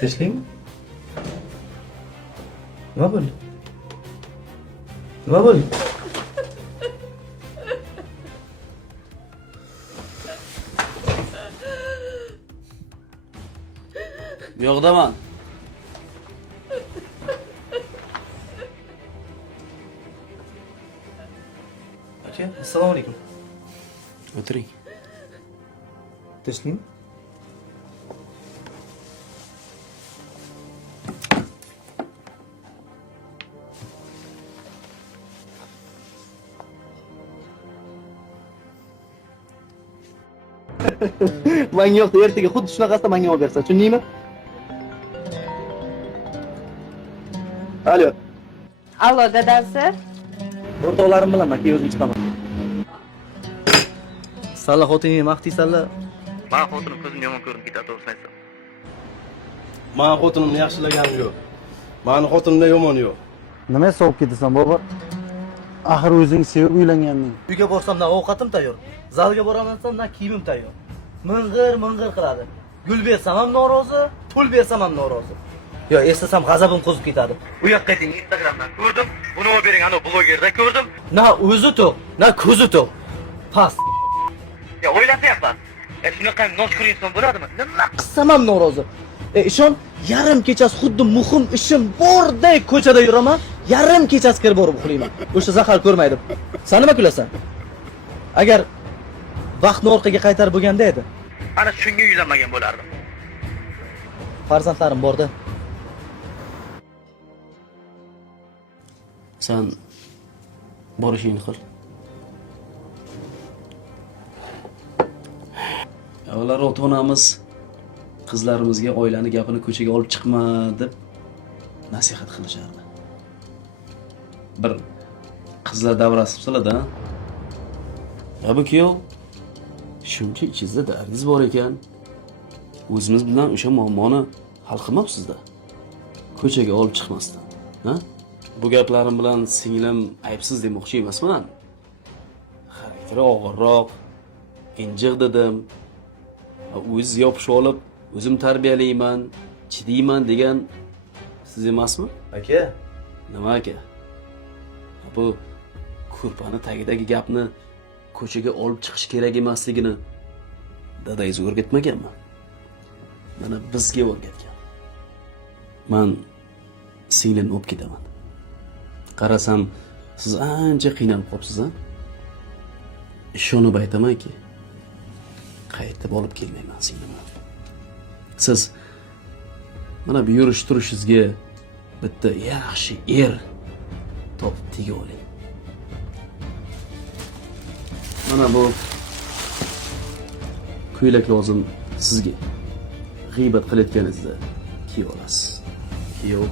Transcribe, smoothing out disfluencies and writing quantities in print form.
Tinchlikmi? Nima bo'ldi? Nima bo'ldi? Bu yoqdaman. Aka, assalomu alaykum. O'tiring. Tinchlikmi? Menga yo'qda ertaga xuddi shunaqasida menga olib bersan, tushundingmi? Alo. Allo, dadasi. O'rtoqlarim bilan men o'zim chiqaman. Salla xotiningni maqtaysanlar. Men xotinim ko'zim yomon ko'rinib ketadi, to'g'risini aytsam. Men xotinimni yaxshilaganim yo'q. Meni xotinimda yomon yo'q. Nima sovib ketasan, bobor? Axir o'zing sevib uylanganding. Uyga borsam na ovqatim tayyor. Zalga boraman na kiyimim tayyor. Ming'ir qiladi. Gul bersam ham norozi, pul bersam ham norozi. Yo, eslasam g'azabim qo'zib ketadi. Bu yoqqa qayting, Instagramdan ko'rdim. Buni olib bering, ana blogerda ko'rdim. Na o'zi to'q, na ko'zi to'q. Pas. Ya o'ylasayapman. Shunaqa nochkur inson bo'ladimi? Nima Qissam ham norozi. Ishon, yarim kechasi xuddi muhim ishim bordek ko'chada yuraman, yarim kechasi kirib borib uxlayman. O'sha zahar ko'rmaydi. Sen nima kulasan? Agar vaqtni orqaga qaytarib bo'lganda edi, ana shunga uylanmagan bo'lardim. farzandlarim borda. Sen borishingni qil. Avvalroq ota-onamiz qizlarimizga oilani gapini ko'chaga olib chiqma deb nasihat qilishardi. Bir qizlar davrasi qiladi, ha? Ya bu kuyov shuncha ichingizda dardiz bor ekan. O'zimiz bilan o'sha muammoni hal qilmabsiz-da. Ko'chaga olib chiqmasdan, ha? Bu gaplarim bilan singlim aybsiz demoqchi emasman. Xarakteri og'irroq, injiq dedim. O'z yopishib olib, o'zim tarbiyalayman, chidayman degan siz emasmi? Aka, Nima aka? Bu ko'rpani tagidagi gapni ko'chaga olib chiqish kerak emasligini dadangiz o'rgatmaganmi? Mana bizga o'rgatgan. Men singlimni olib ketaman. Qarasam, siz ancha qiynalib qolibsiz, ha? Ishonib aytamanki, qaytib olib kelmayman singlimni. Siz mana bu yurish turishingizga bitta yaxshi er topib tega oling. Mana bu ko'ylak lozim sizga. G'iybat qilayotganingizda kiy olasiz. Kiyov